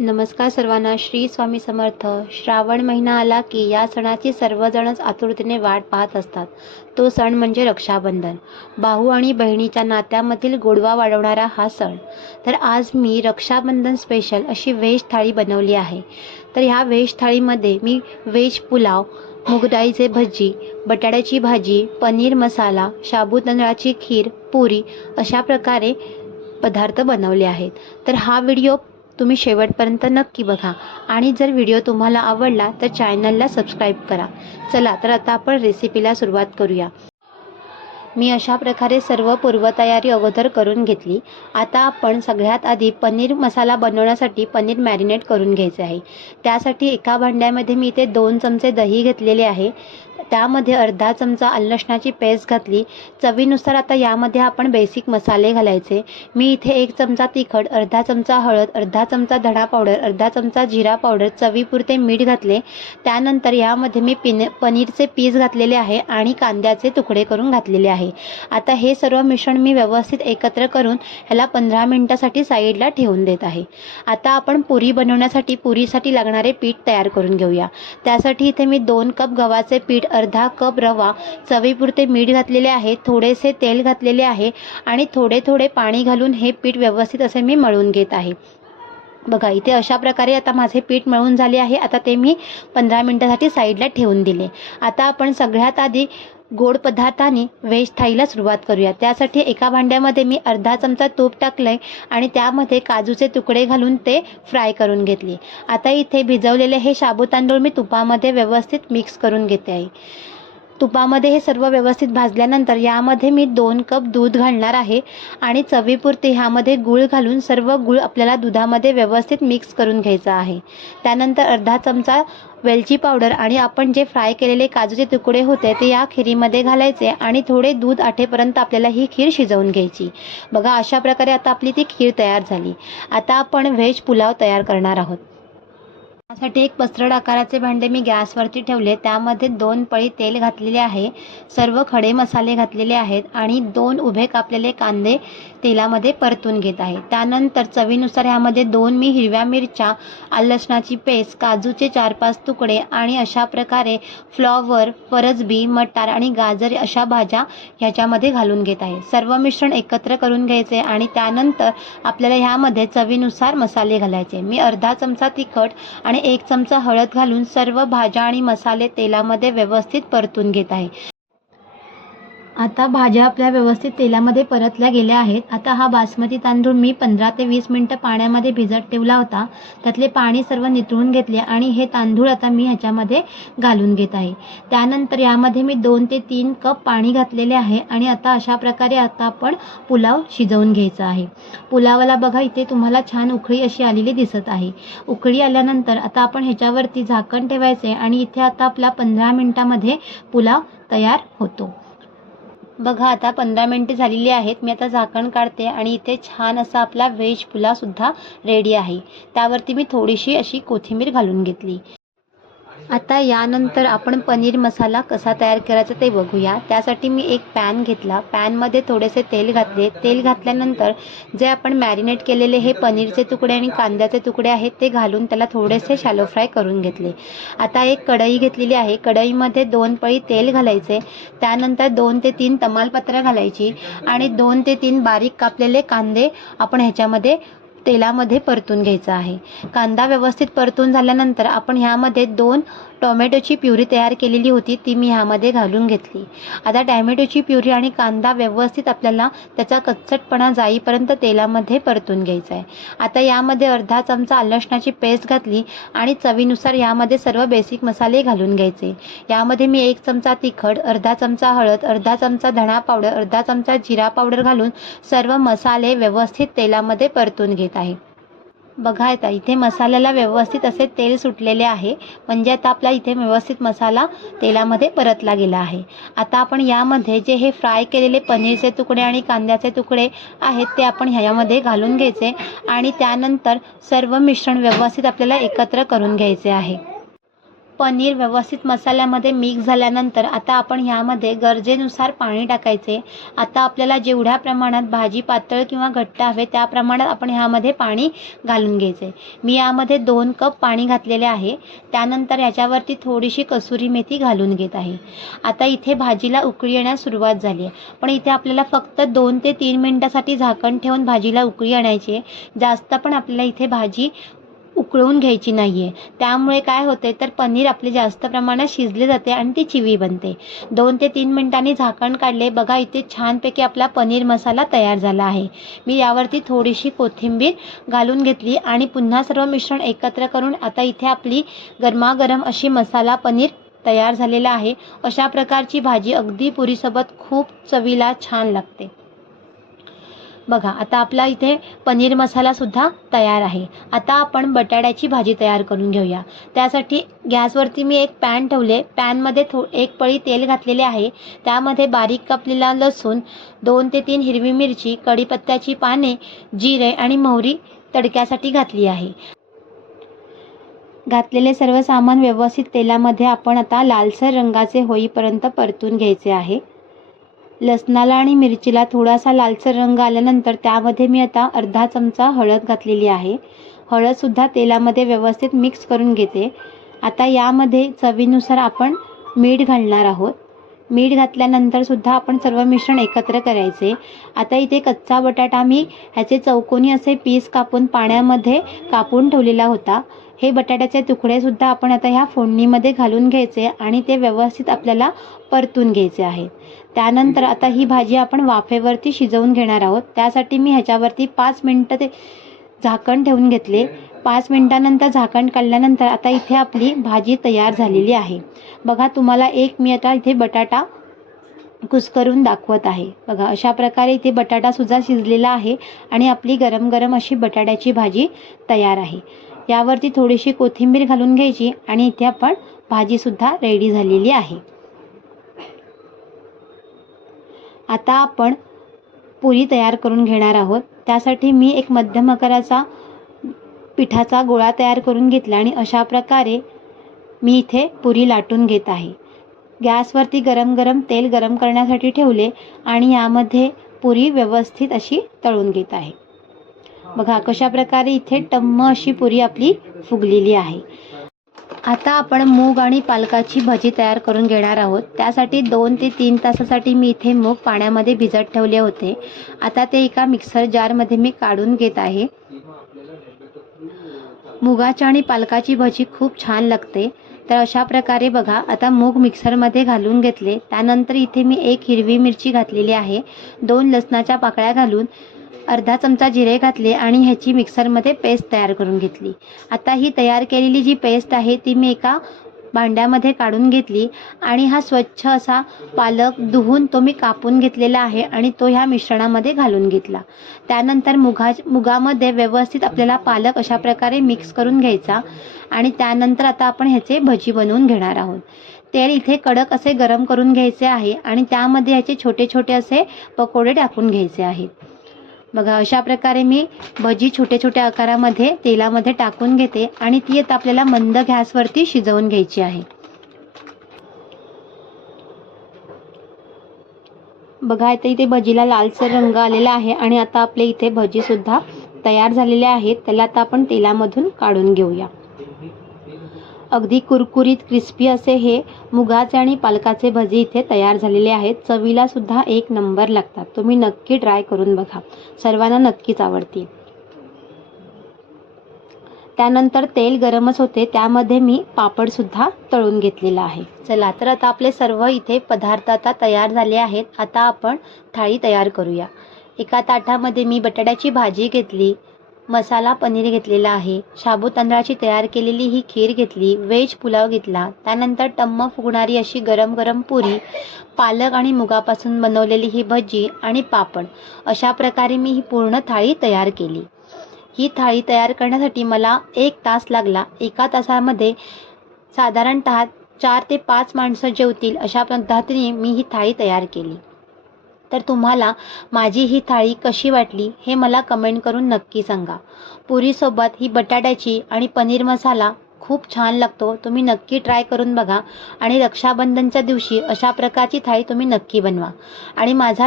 नमस्कार सर्वांना श्री स्वामी समर्थ. श्रावण महिना आला की या सणाची सर्वजणच आतुरतेने वाट पाहत असतात. तो सण म्हणजे रक्षाबंधन. भाऊ आणि बहिणीच्या नात्यामधील गोडवा वाढवणारा हा सण. तर आज मी रक्षाबंधन स्पेशल अशी व्हेज थाळी बनवली आहे. तर ह्या व्हेज थाळीमध्ये मी व्हेज पुलाव मूग भजी बटाट्याची भाजी पनीर मसाला शाबू तांदळाची खीर पुरी अशा प्रकारे पदार्थ बनवले आहेत. तर हा व्हिडिओ तुम्ही शेवटपर्यंत नक्की बघा. आणि जर व्हिडिओ तुम्हाला आवडला तर चॅनलला सबस्क्राईब करा. चला तर आता आपण रेसिपीला सुरुवात करूया. मी अशा प्रकारे सर्व पूर्वतयारी अगोदर करून घेतली. आता आपण सगळ्यात आधी पनीर मसाला बनवण्यासाठी पनीर मॅरिनेट करून घ्यायचे आहे. त्यासाठी एका भांड्यामध्ये मी इथे दोन चमचे दही घेतलेले आहे. त्यामध्ये अर्धा चमचा अल्लसणाची लसणाची पेस्ट घातली. चवीनुसार आता यामध्ये आपण बेसिक मसाले घालायचे. मी इथे एक चमचा तिखट अर्धा चमचा हळद अर्धा चमचा धणा पावडर अर्धा चमचा जिरा पावडर चवीपुरते मीठ घातले. त्यानंतर यामध्ये मी पिन पनीरचे पीस घातलेले आहे आणि कांद्याचे तुकडे करून घातलेले आहे. आता हे सर्व मिश्रण मी व्यवस्थित एकत्र करून ह्याला पंधरा मिनटासाठी साईडला ठेवून देत आहे. आता आपण पुरी बनवण्यासाठी पुरीसाठी लागणारे पीठ तयार करून घेऊया. त्यासाठी इथे मी दोन कप गव्हाचे पीठ अर्धा कप रवा चवीपुरते मीठ घातलेले आहे थोडेसे तेल घातलेले आहे आणि थोडे थोडे पाणी घालून हे पीठ व्यवस्थित असे मी मळून घेत आहे. बघा इथे अशा प्रकारे आता माझे पीठ मळून झाले आहे. आता ते मी पंधरा मिनटासाठी साईडला ठेवून दिले. आता आपण सगळ्यात आधी गोड पदार्थाने व्हेज थाईला सुरुवात करूया. त्यासाठी एका भांड्यामध्ये मी अर्धा चमचा तूप टाकलं आहे आणि त्यामध्ये काजूचे तुकडे घालून ते फ्राय करून घेतले. आता इथे भिजवलेले हे शाबू तांदूळ मी तुपामध्ये व्यवस्थित मिक्स करून घेते आहे. तुपामध्ये हे सर्व व्यवस्थित भाजल्यानंतर यामध्ये मी दोन कप दूध घालणार आहे आणि चवीपुरती ह्यामध्ये गूळ घालून सर्व गूळ आपल्याला दुधामध्ये व्यवस्थित मिक्स करून घ्यायचा आहे. त्यानंतर अर्धा चमचा वेलची पावडर आणि आपण जे फ्राय केलेले काजूचे तुकडे होते ते या खिरीमध्ये घालायचे आणि थोडे दूध आठेपर्यंत आपल्याला ही खीर शिजवून घ्यायची. बघा अशा प्रकारे आता आपली ती खीर तयार झाली. आता आपण व्हेज पुलाव तयार करणार आहोत. त्यासाठी एक पसरड आकाराचे भांडे मी गॅसवरती ठेवले. त्यामध्ये दोन पळी तेल घातलेले आहे. सर्व खडे मसाले घातलेले आहेत आणि दोन उभे कापलेले कांदे तेलामध्ये परतून घेत आहे. त्यानंतर चवीनुसार ह्यामध्ये दोन मी हिरव्या मिरच्या आलसणाची लसणाची पेस्ट काजूचे चार पाच तुकडे आणि अशा प्रकारे फ्लॉवर फरसबी मटार आणि गाजर अशा भाज्या ह्याच्यामध्ये घालून घेत आहे. सर्व मिश्रण एकत्र करून घ्यायचे आणि त्यानंतर आपल्याला ह्यामध्ये चवीनुसार मसाले घालायचे. मी अर्धा चमचा तिखट आणि एक चमचा हळद घालून सर्व भाज्या आणि मसाले तेलामध्ये व्यवस्थित परतून घेत आहे. आता भाज्या आपल्या व्यवस्थित तेलामध्ये परतल्या गेल्या आहेत. आता हा बासमती तांदूळ मी पंधरा ते वीस मिनटं पाण्यामध्ये भिजत ठेवला होता. त्यातले पाणी सर्व नितळून घेतले आणि हे तांदूळ आता मी ह्याच्यामध्ये घालून घेत आहे. त्यानंतर यामध्ये मी दोन ते तीन कप पाणी घातलेले आहे आणि आता अशा प्रकारे आता आपण पुलाव शिजवून घ्यायचा आहे. पुलावाला बघा इथे तुम्हाला छान उकळी अशी आलेली दिसत आहे. उकळी आल्यानंतर आता आपण ह्याच्यावरती झाकण ठेवायचे आणि इथे आता आपला पंधरा मिनटामध्ये पुलाव तयार होतो. बघा आता पंधरा मिनटे झालेली आहेत. मी आता झाकण काढते आणि इथे छान असा आपला व्हेज पुलावसुद्धा रेडी आहे. त्यावरती मी थोडीशी अशी कोथिंबीर घालून घेतली. आता यानंतर आपण पनीर मसाला कसा तयार करायचा ते बघूया. त्यासाठी मी एक पॅन घेतला. पॅनमध्ये थोडेसे तेल घातले. तेल घातल्यानंतर जे आपण मॅरिनेट केलेले हे पनीरचे तुकडे आणि कांद्याचे तुकडे आहेत ते घालून त्याला थोडेसे शॅलो फ्राय करून घेतले. आता एक कढई घेतलेली आहे. कढईमध्ये दोन पळी तेल घालायचे. त्यानंतर दोन ते तीन तमालपत्र घालायची आणि दोन ते तीन बारीक कापलेले कांदे आपण ह्याच्यामध्ये तेलामध्ये परतून घ्यायचा आहे. कांदा व्यवस्थित परतून झाल्यानंतर आपण ह्यामध्ये दोन टोमॅटोची प्युरी तयार केलेली होती ती मी ह्यामध्ये घालून घेतली. आता टॅमॅटोची प्युरी आणि कांदा व्यवस्थित आपल्याला त्याचा कच्चटपणा जाईपर्यंत तेलामध्ये परतून घ्यायचा आहे. आता यामध्ये अर्धा चमचा आलसणाची पेस्ट घातली आणि चवीनुसार यामध्ये सर्व बेसिक मसाले घालून घ्यायचे. यामध्ये मी एक चमचा तिखट अर्धा चमचा हळद अर्धा चमचा धणा पावडर अर्धा चमचा जिरा पावडर घालून सर्व मसाले व्यवस्थित तेलामध्ये परतून घेत आहे. बघा आता इथे मसाल्याला व्यवस्थित असे तेल सुटलेले आहे. म्हणजे आता आपला इथे व्यवस्थित मसाला तेलामध्ये परतला गेला आहे. आता आपण यामध्ये जे हे फ्राय केलेले पनीरचे तुकडे आणि कांद्याचे तुकडे आहेत ते आपण ह्यामध्ये घालून घ्यायचे आणि त्यानंतर सर्व मिश्रण व्यवस्थित आपल्याला एकत्र करून घ्यायचे आहे. पनीर व्यवस्थित मसाल्यामध्ये मिक्स झाल्यानंतर आता आपण ह्यामध्ये गरजेनुसार पाणी टाकायचे. आता आपल्याला जेवढ्या प्रमाणात भाजी पातळ किंवा घट्ट हवे त्या प्रमाणात आपण ह्यामध्ये पाणी घालून घ्यायचे. मी यामध्ये दोन कप पाणी घातलेले आहे. त्यानंतर याच्यावरती थोडीशी कसुरी मेथी घालून घेत आहे. आता इथे भाजीला उकळी येण्यास सुरुवात झाली आहे. पण इथे आपल्याला फक्त दोन ते तीन मिनटासाठी झाकण ठेवून भाजीला उकळी आणायची आहे. जास्त पण आपल्याला इथे भाजी उकळवून घ्यायची नाही आहे त्यामुळे काय होते तर पनीर आपले जास्त प्रमाणात शिजले जाते आणि ती चिवी बनते. दोन ते तीन मिनिटांनी झाकण काढले बघा इथे छानपैकी आपला पनीर मसाला तयार झाला आहे. मी यावरती थोडीशी कोथिंबीर घालून घेतली आणि पुन्हा सर्व मिश्रण एकत्र करून आता इथे आपली गरमागरम अशी मसाला पनीर तयार झालेला आहे. अशा प्रकारची भाजी अगदी पुरीसोबत खूप चवीला छान लागते. बघा आता आपला इथे पनीर मसालासुद्धा तयार आहे. आता आपण बटाट्याची भाजी तयार करून घेऊया. त्यासाठी गॅसवरती मी एक पॅन ठेवले. पॅनमध्ये थो एक पळी तेल घातलेले आहे. त्यामध्ये बारीक कापलेला लसूण दोन ते तीन हिरवी मिरची कढीपत्त्याची पाने जिरे आणि मोहरी तडक्यासाठी घातली आहे. घातलेले सर्व सामान व्यवस्थित तेलामध्ये आपण आता लालसर रंगाचे होईपर्यंत परतून घ्यायचे आहे. लसणाला आणि मिरचीला थोडासा लालसर रंग आल्यानंतर त्यामध्ये मी आता अर्धा चमचा हळद घातलेली आहे. हळदसुद्धा तेलामध्ये व्यवस्थित मिक्स करून घेते. आता यामध्ये चवीनुसार आपण मीठ घालणार आहोत. मीठ घातल्यानंतर सुद्धा आपण सर्व मिश्रण एकत्र करायचे. आता इथे कच्चा बटाटा मी ह्याचे चौकोनी असे पीस कापून पाण्यामध्ये कापून ठेवलेला होता. हे बटाट्याचे तुकडेसुद्धा आपण आता ह्या फोडणीमध्ये घालून घ्यायचे आणि ते व्यवस्थित आपल्याला परतून घ्यायचे आहे. त्यानंतर आता ही भाजी आपण वाफेवरती शिजवून घेणार आहोत. त्यासाठी मी ह्याच्यावरती पाच मिनटं ते झाकण ठेवून घेतले. पाच मिनटानंतर झाकण काढल्यानंतर आता इथे आपली भाजी तयार झालेली आहे. बघा तुम्हाला एक मी आता इथे बटाटा कुस्करून दाखवत आहे. बघा अशा प्रकारे इथे बटाटासुद्धा शिजलेला आहे आणि आपली गरम गरम अशी बटाट्याची भाजी तयार आहे. यावरती थोडीशी कोथिंबीर घालून घ्यायची आणि इथे आपण भाजीसुद्धा रेडी झालेली आहे. आता आपण पुरी तयार करून घेणार आहोत. त्यासाठी मी एक मध्यम आकाराचा पिठाचा गोळा तयार करून घेतला आणि अशा प्रकारे मी इथे पुरी लाटून घेत आहे. गॅसवरती गरम गरम तेल गरम करण्यासाठी ठेवले आणि यामध्ये पुरी व्यवस्थित अशी तळून घेत आहे. बघा कशा प्रकारे इथे टम्म अशी पुरी आपली फुगलेली आहे. आता आपण मूग आणि पालकाची भजी तयार करून घेणार आहोत. त्यासाठी दोन ते तीन तासासाठी मी इथे मूग पाण्यामध्ये भिजत ठेवले होते. आता ते एका मिक्सर जारमध्ये मी काढून घेत आहे. मुगाची आणि पालकाची भजी खूप छान लागते. तर अशा प्रकारे बघा आता मूग मिक्सरमध्ये घालून घेतले. त्यानंतर इथे मी एक हिरवी मिरची घातलेली आहे. दोन लसणाच्या पाकळ्या घालून अर्धा चमचा जिरे घातले आणि ह्याची मिक्सरमध्ये पेस्ट तयार करून घेतली. आता ही तयार केलेली जी पेस्ट आहे ती मी एका भांड्यामध्ये काढून घेतली आणि हा स्वच्छ असा पालक धुवून तो मी कापून घेतलेला आहे आणि तो ह्या मिश्रणामध्ये घालून घेतला. त्यानंतर मुगा मुगामध्ये व्यवस्थित आपल्याला पालक अशा प्रकारे मिक्स करून घ्यायचा आणि त्यानंतर आता आपण ह्याचे भजी बनवून घेणार आहोत. तेल इथे कडक असे गरम करून घ्यायचे आहे आणि त्यामध्ये ह्याचे छोटे छोटे असे पकोडे टाकून घ्यायचे आहेत. बघा अशा प्रकारे मी भजी छोट्या छोट्या आकारामध्ये तेलामध्ये टाकून घेते आणि ती आता आपल्याला मंद गॅसवरती शिजवून घ्यायची आहे. बघा आता इथे भजीला लालसर रंग आलेला आहे आणि आता आपले इथे भजीसुद्धा तयार झालेले आहेत. त्याला आता आपण तेलामधून काढून घेऊया. अगदी कुरकुरीत क्रिस्पी असे हे मुगाचे आणि पालकाचे भजे इथे तयार झालेले आहेत. चवीला सुद्धा एक नंबर लागतात. तुम्ही नक्की ट्राय करून बघा. सर्वांना नक्कीच आवडतील. त्यानंतर तेल गरमच होते. त्यामध्ये मी पापडसुद्धा तळून घेतलेला आहे. चला तर आता आपले सर्व इथे पदार्थ आता तयार झाले आहेत. आता आपण थाळी तयार करूया. एका ताटामध्ये मी बटाट्याची भाजी घेतली. मसाला पनीर घेतलेला आहे. शाबू तांदळाची तयार केलेली ही खीर घेतली व्हेज पुलाव घेतला. त्यानंतर टम्म फुगणारी अशी गरम गरम पुरी पालक आणि मुगापासून बनवलेली ही भजी आणि पापड. अशा प्रकारे मी ही पूर्ण थाळी तयार केली. ही थाळी तयार करण्यासाठी मला एक तास लागला. एका तासामध्ये साधारणतः चार ते पाच माणसं जेवतील अशा पद्धतीने मी ही थाळी तयार केली. तर तुम्हाला माझी ही थाळी कशी वाटली हे मला कमेंट करून नक्की सांगा. पुरीसोबत ही बटाट्याची आणि पनीर मसाला खूप छान लागतो तुम्ही नक्की ट्राय करून बघा आणि रक्षाबंधनच्या दिवशी अशा प्रकारची थाळी तुम्ही नक्की बनवा. आणि माझा